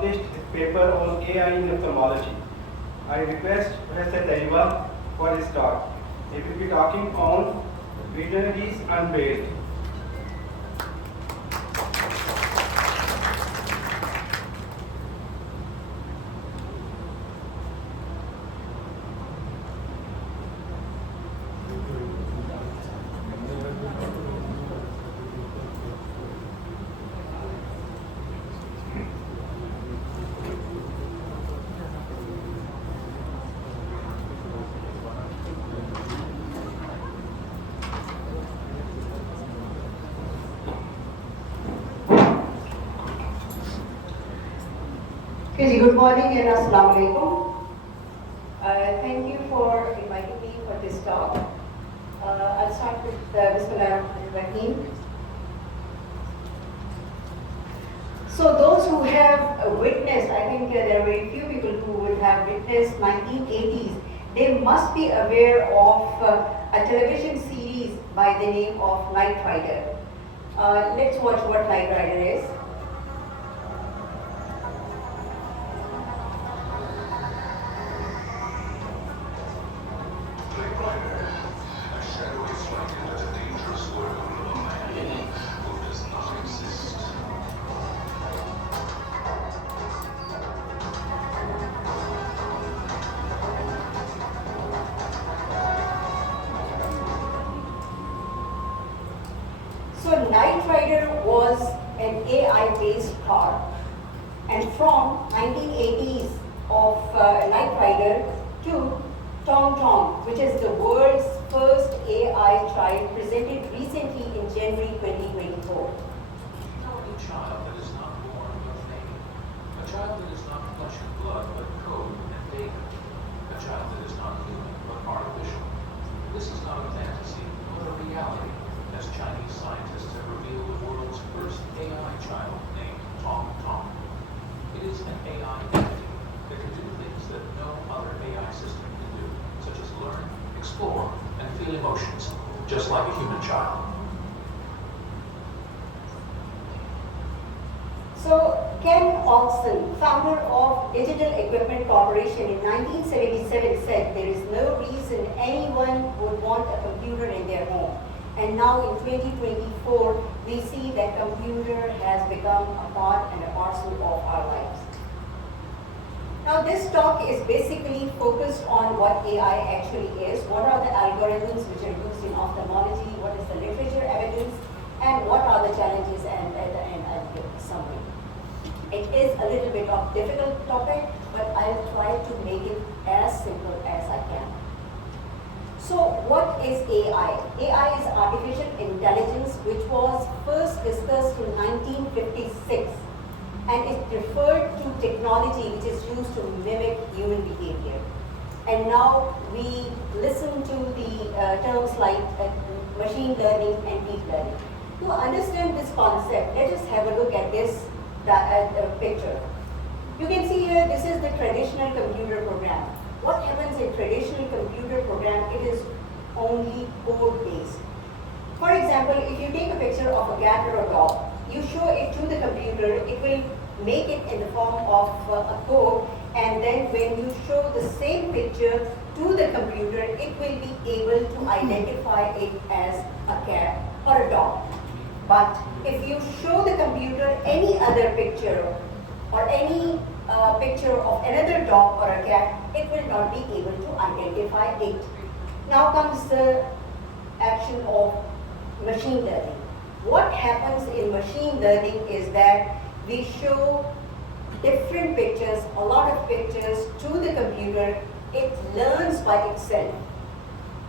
published a paper on AI in ophthalmology. I request Professor Taiba for his talk. He will be talking on Visionaries Unveiled. Okay, good morning and Assalamu alaikum. Thank you for inviting me for this talk. I'll start with Bismillahirrahmanirrahim. So those who have witnessed, I think there are very few people who would have witnessed 1980s, they must be aware of a television series by the name of Knight Rider. Let's watch what Knight Rider is. So Knight Rider was an AI-based car, and from 1980s of Knight Rider to Tom Tom, which is the world's first AI child presented recently in January 2024. A child that is not born but made. A child that is not flesh and blood but code and data. A child that is not human but artificial. This is not a fantasy, but a reality, as Chinese scientists have revealed the world's first AI child named Tom Tom. It is an AI entity that can do things that no other AI system can do, such as learn, explore, and feel emotions, just like a human child. So Ken Olsen, founder of Digital Equipment Corporation in 1977 said there is no reason anyone would want a computer in their home. And now in 2024, we see that computer has become a part and a parcel of our lives. Now this talk is basically focused on what AI actually is, what are the algorithms which are used in ophthalmology, what is the literature evidence, and what are the challenges, and at the end I'll give a summary. It is a little bit of difficult topic, but I'll try to make it as simple as I can. So what is AI? AI is artificial intelligence, which was first discussed in 1956, and it referred to technology which is used to mimic human behavior. And now we listen to the terms like machine learning and deep learning. To understand this concept, let us have a look at this picture. You can see here, this is the traditional computer program. What happens in traditional computer program? It is only code based. For example, if you take a picture of a cat or a dog, you show it to the computer, it will make it in the form of a code, and then when you show the same picture to the computer, it will be able to identify it as a cat or a dog. But if you show the computer any other picture or any picture of another dog or a cat, it will not be able to identify it. Now comes the action of machine learning. What happens in machine learning is that we show different pictures, a lot of pictures to the computer. It learns by itself.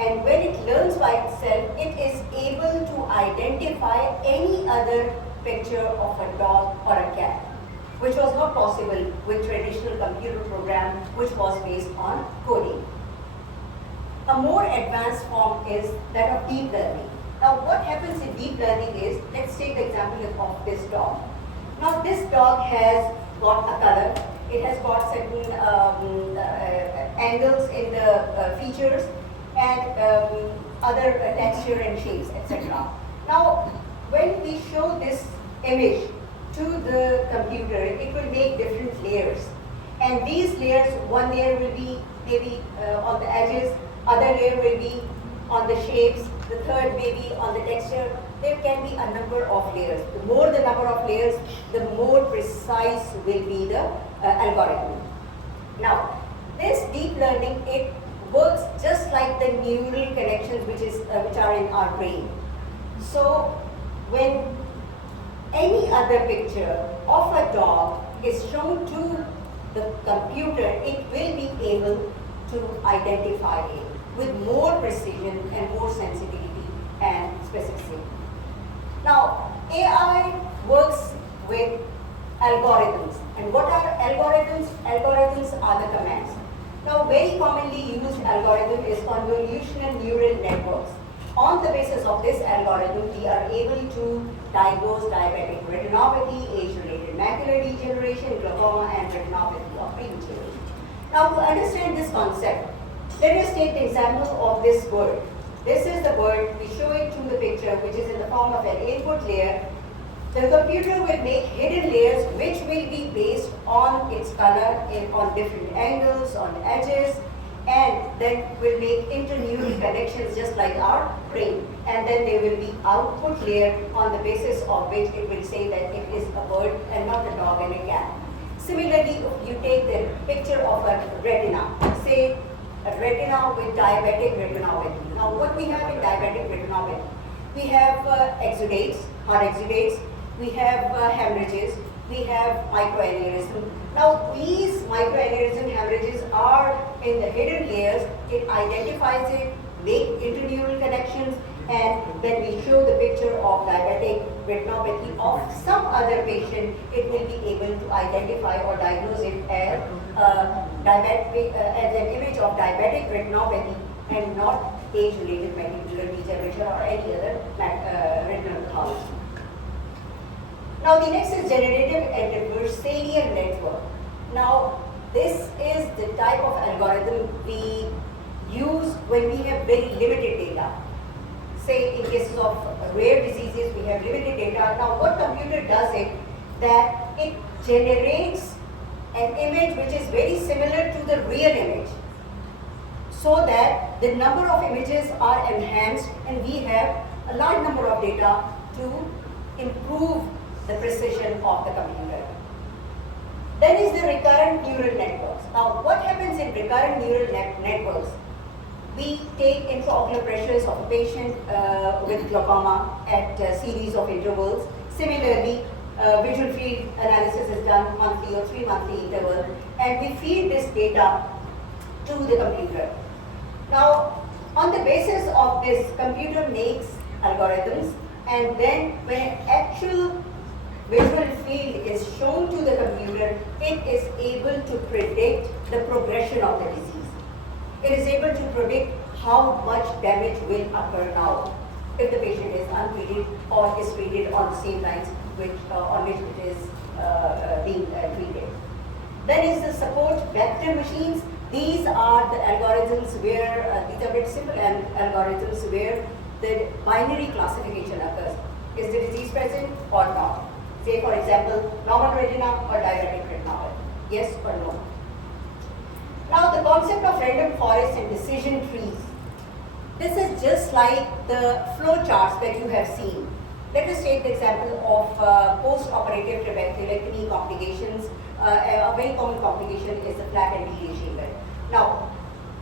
And when it learns by itself, it is able to identify any other picture of a dog or a cat, which was not possible with traditional computer program, which was based on coding. A more advanced form is that of deep learning. Now what happens in deep learning is, let's take the example of this dog. Now this dog has got a color, it has got certain angles in the features, and other texture and shapes, etc. Now, when we show this image to the computer, it will make different layers. And these layers, one layer will be maybe on the edges, other layer will be on the shapes, the third may be on the texture. There can be a number of layers. The more the number of layers, the more precise will be the algorithm. Now, this deep learning, it works just like the neural connections which are in our brain. So, when any other picture of a dog is shown to the computer, it will be able to identify it with more precision and more sensitivity and specificity. Now, AI works with algorithms. And what are algorithms? Algorithms are the commands. Now, very commonly used algorithm is convolutional neural networks. On the basis of this algorithm, we are able to diagnose diabetic retinopathy, age-related macular degeneration, glaucoma, and retinopathy of premature age. Now, to understand this concept, let us take the example of this bird. This is the bird. We show it through the picture, which is in the form of an input layer. The computer will make hidden layers which will be based on its color, on different angles, on edges, and then will make interneural connections just like our brain. And then there will be output layer on the basis of which it will say that it is a bird and not a dog and a cat. Similarly, if you take the picture of a retina, say a retina with diabetic retinopathy. Now, what we have in diabetic retinopathy? We have exudates, hard exudates, we have hemorrhages, we have microaneurysm. Now, these microaneurysm hemorrhages are in the hidden layers. It identifies it, make interneural connections, and when we show the picture of diabetic retinopathy of some other patient, it will be able to identify or diagnose it as as an image of diabetic retinopathy and not age-related macular degeneration or any other retinal pathology. Now, the next is generative adversarial network. Now, this is the type of algorithm we use when we have very limited data. Say in cases of rare diseases, we have limited data. Now, what computer does it, that it generates an image which is very similar to the real image, so that the number of images are enhanced and we have a large number of data to improve the precision of the computer. Then is the recurrent neural networks. Now, what happens in recurrent neural networks? We take intraocular pressures of a patient with glaucoma at a series of intervals. Similarly, visual field analysis is done monthly or 3-monthly interval, and we feed this data to the computer. Now, on the basis of this, computer makes algorithms, and then when actual visual field is shown to the computer, it is able to predict the progression of the disease. It is able to predict how much damage will occur now if the patient is untreated or is treated on the same lines on which it is being treated. Then is the support vector machines. These are the algorithms where, these are very simple algorithms where the binary classification occurs. Is the disease present or not? Say for example, normal retina or diabetic retinopathy. Yes or no? Now, the concept of random forests and decision trees. This is just like the flow charts that you have seen. Let us take the example of post-operative trabeculectomy complications. A very common complication is the flat anterior chamber. Now,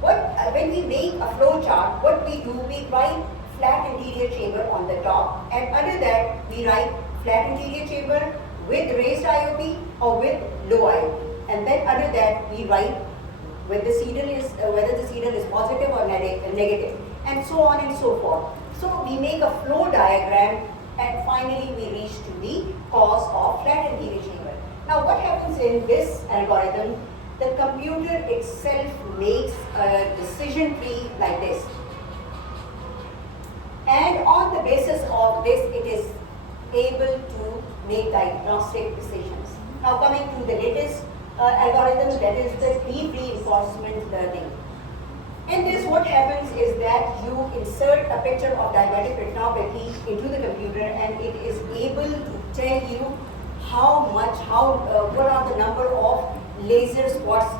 when we make a flow chart, what we do, we write flat anterior chamber on the top, and under that we write flat anterior chamber with raised IOP or with low IOP, and then under that we write whether the sedal is positive or negative, and so on and so forth. So we make a flow diagram, and finally we reach to the cause of flat anterior chamber. Now, what happens in this algorithm? The computer itself makes a decision tree like this, and on the basis of this, it is able to make diagnostic decisions. Now, coming to the latest algorithm, that is the deep reinforcement learning. In this, what happens is that you insert a picture of diabetic retinopathy into the computer, and it is able to tell you what are the number of laser spots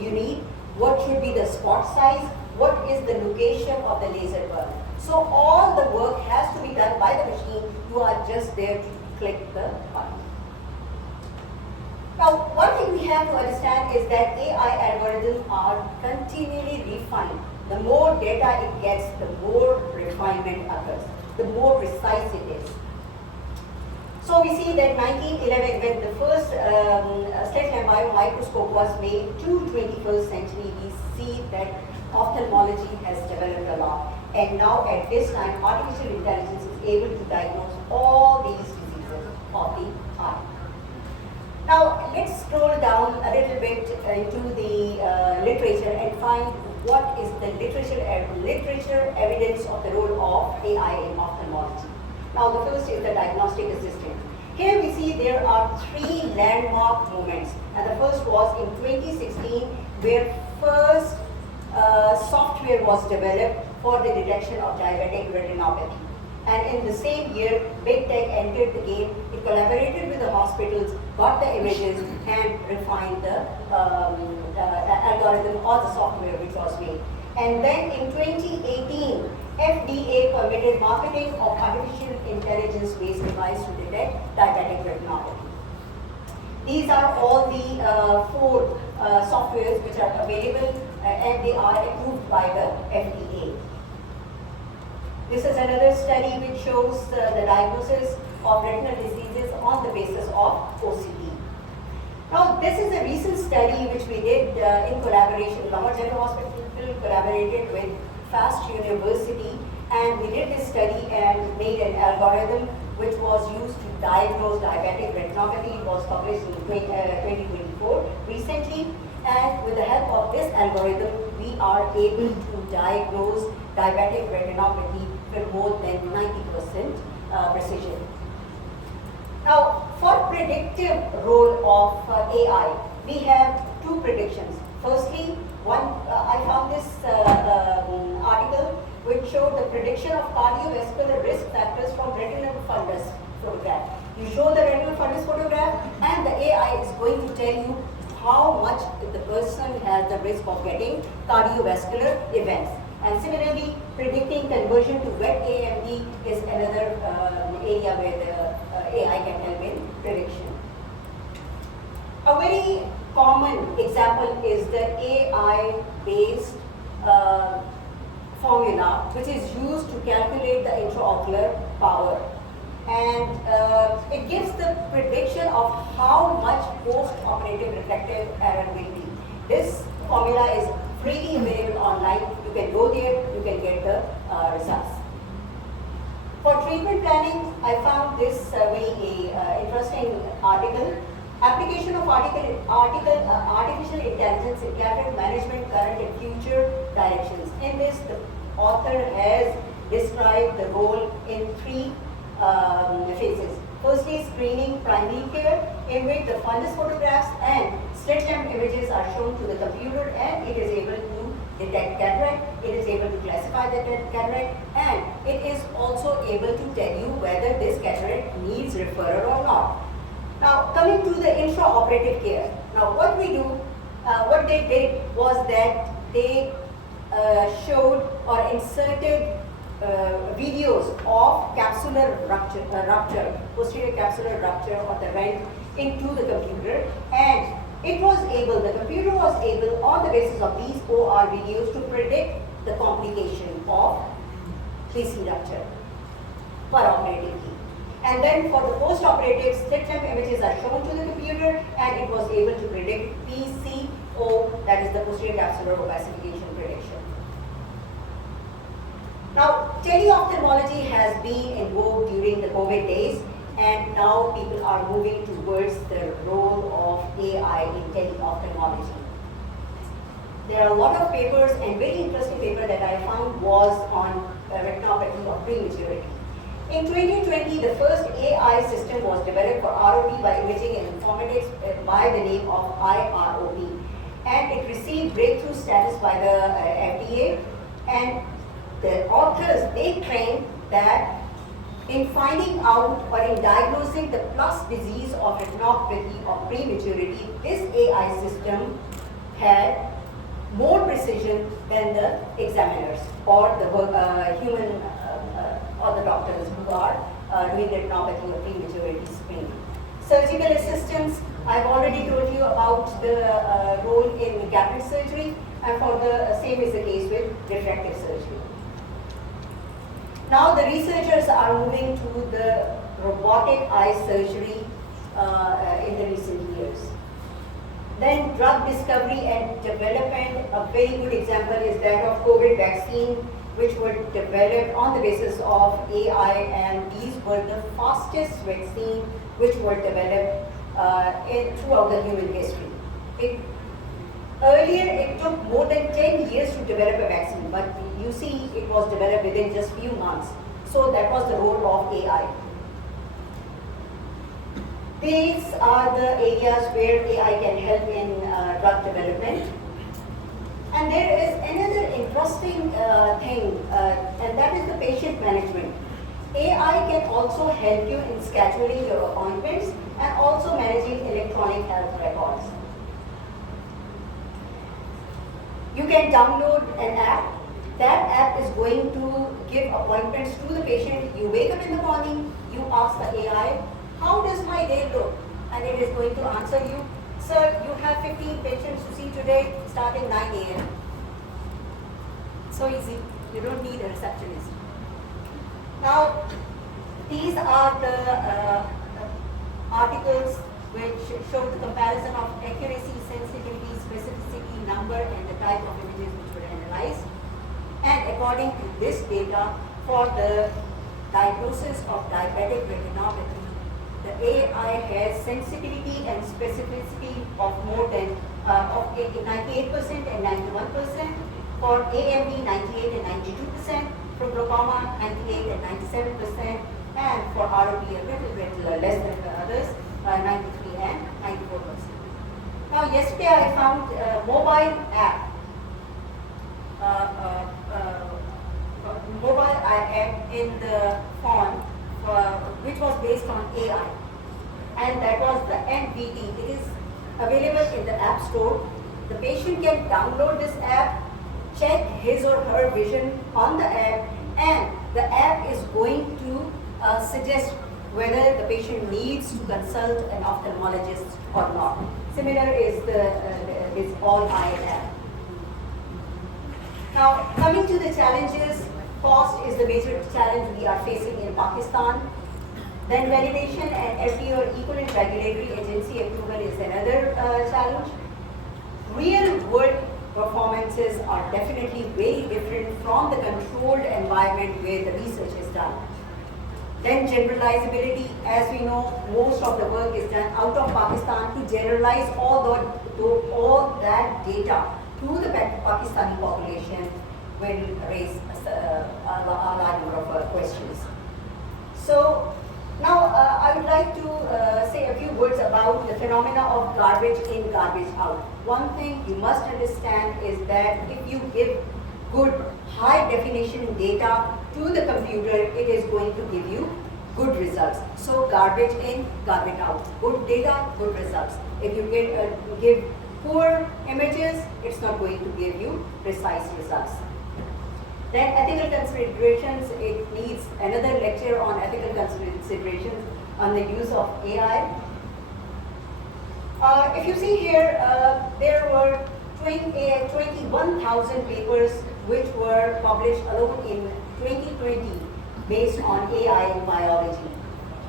you need, what should be the spot size, what is the location of the laser bulb. So all the work has to be done by the machine. You are just there to click the button. Now, one thing we have to understand is that AI algorithms are continually refined. The more data it gets, the more refinement occurs, the more precise it is. So we see that 1911, when the first slit lamp biomicroscope was made, to 21st century, we see that ophthalmology has developed a lot. And now at this time, artificial intelligence is able to diagnose all these diseases of the eye. Now let's scroll down a little bit into the literature and find what is the literature evidence of the role of AI in ophthalmology. Now the first is the diagnostic assistant. Here we see there are three landmark moments, and the first was in 2016 where first software was developed for the detection of diabetic retinopathy. And in the same year, Big Tech entered the game. It collaborated with the hospitals, got the images, and refined the algorithm or the software which was made. And then in 2018, FDA permitted marketing of artificial intelligence-based device to detect diabetic retinopathy. These are all the four softwares which are available and they are approved by the FDA. This is another study which shows the diagnosis of retinal diseases on the basis of OCT. Now, this is a recent study which we did in collaboration. Lamar General Hospital collaborated with FAST University, and we did this study and made an algorithm which was used to diagnose diabetic retinopathy. It was published in 2024 recently, and with the help of this algorithm, we are able to diagnose diabetic retinopathy with more than 90% precision. Now, for predictive role of AI, we have two predictions. Firstly, I found this article which showed the prediction of cardiovascular risk factors from retinal fundus photograph. You show the retinal fundus photograph, and the AI is going to tell you how much the person has the risk of getting cardiovascular events. And similarly, predicting conversion to wet AMD is another area where the AI can help in prediction. A very common example is the AI-based formula which is used to calculate the intraocular power. And it gives the prediction of how much post-operative refractive error will be. This formula is freely available online. You can go there, you can get the results. For treatment planning, I found this very interesting article. Application of artificial intelligence in cabinet management, current and future directions. In this, the author has described the role in three phases. Firstly, screening primary care, in which the fundus photographs and slit lamp images are shown to the computer, and it is able to detect cataract, it is able to classify the cataract, and it is also able to tell you whether this cataract needs referral or not. Now, coming to the intraoperative care. Now, what they did was that they showed or inserted videos of capsular rupture, posterior capsular rupture of the rent into the computer, and the computer was able, on the basis of these OR videos, to predict the complication of PC rupture operatively. And then for the post-operative, slit lamp images are shown to the computer, and it was able to predict PCO, that is the posterior capsular opacification prediction. Now, teleophthalmology has been in vogue during the COVID days, and now people are moving towards the role of AI in teleophthalmology. There are a lot of papers, and very interesting paper that I found was on retinopathy of prematurity. In 2020, the first AI system was developed for ROP by imaging and informatics by the name of iROP, and it received breakthrough status by the FDA. And the authors, they claim that in finding out or in diagnosing the plus disease of retinopathy or prematurity, this AI system had more precision than the examiners or the human or the doctors who are doing retinopathy or prematurity screening. Surgical assistance, I've already told you about the role in cataract surgery, and for the same is the case with refractive surgery. Now the researchers are moving to the robotic eye surgery in the recent years. Then drug discovery and development, a very good example is that of COVID vaccine, which were developed on the basis of AI, and these were the fastest vaccine which were developed throughout the human history. Earlier, it took more than 10 years to develop a vaccine, but you see it was developed within just few months. So that was the role of AI. These are the areas where AI can help in drug development. And there is another interesting thing, and that is the patient management. AI can also help you in scheduling your appointments and also managing electronic health records. You can download an app. That app is going to give appointments to the patient. You wake up in the morning, you ask the AI, how does my day look? And it is going to answer you, sir, you have 15 patients to see today starting 9 a.m. So easy, you don't need a receptionist. Now, these are the articles which show the comparison of accuracy, sensitivity, specificity, number, and the type of images which were analyzed. And according to this data, for the diagnosis of diabetic retinopathy, the AI has sensitivity and specificity of more than 98% and 91%. For AMD, 98 and 92%. For glaucoma, 98 and 97%. And for ROP, a little bit less than the others, 93 and 94%. Now, yesterday I found a mobile app. In the phone, which was based on AI, and that was the MVT. It is available in the App Store. The patient can download this app, check his or her vision on the app, and the app is going to suggest whether the patient needs to consult an ophthalmologist or not. Similar is the All Eye app. Now, coming to the challenges, cost is the major challenge we are facing in Pakistan. Then validation and FDA or equivalent regulatory agency approval is another challenge. Real world performances are definitely very different from the controlled environment where the research is done. Then generalizability, as we know, most of the work is done out of Pakistan. To generalize all that data to the Pakistani population will raise a large number of questions. So now I would like to say a few words about the phenomena of garbage in, garbage out. One thing you must understand is that if you give good high definition data to the computer, it is going to give you good results. So garbage in, garbage out. Good data, good results. If you give poor images, it's not going to give you precise results. Then ethical considerations, it needs another lecture on ethical considerations on the use of AI. If you see here, there were 21,000 papers which were published alone in 2020 based on AI in biology.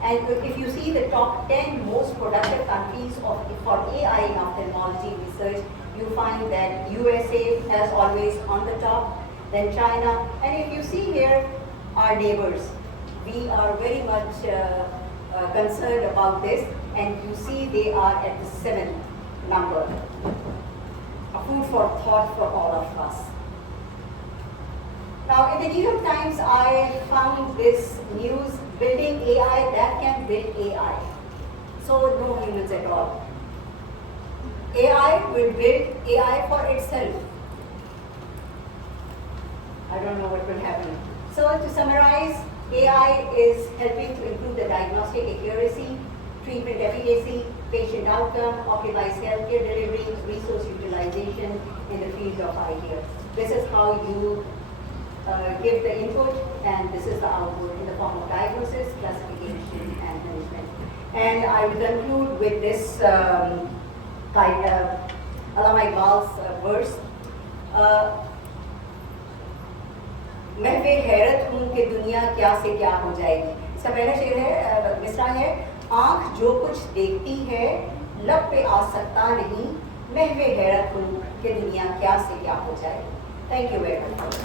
And if you see the top 10 most productive countries for AI in ophthalmology research, you find that USA as always on the top, then China, and if you see here our neighbors, we are very much concerned about this, and you see they are at the 7th number. A food for thought for all of us. Now, in the New York Times, I found this news, building AI that can build AI. So, no humans at all. AI will build AI for itself. I don't know what will happen. So, to summarize, AI is helping to improve the diagnostic accuracy, treatment efficacy, patient outcome, optimize healthcare delivery, resource utilization in the field of eye care. This is how you give the input, and this is the output in the form of diagnosis, classification, and management. And I will conclude with this Allama Iqbal's verse. मैं वे हैरत हूँ कि दुनिया क्या से क्या हो जाएगी. इसका पहला शेर है, मिसरा है, आँख जो कुछ देखती है लब पे आ सकता नहीं, मैं वे हैरत हूँ कि दुनिया क्या से क्या हो जाएगी. Thank you very much.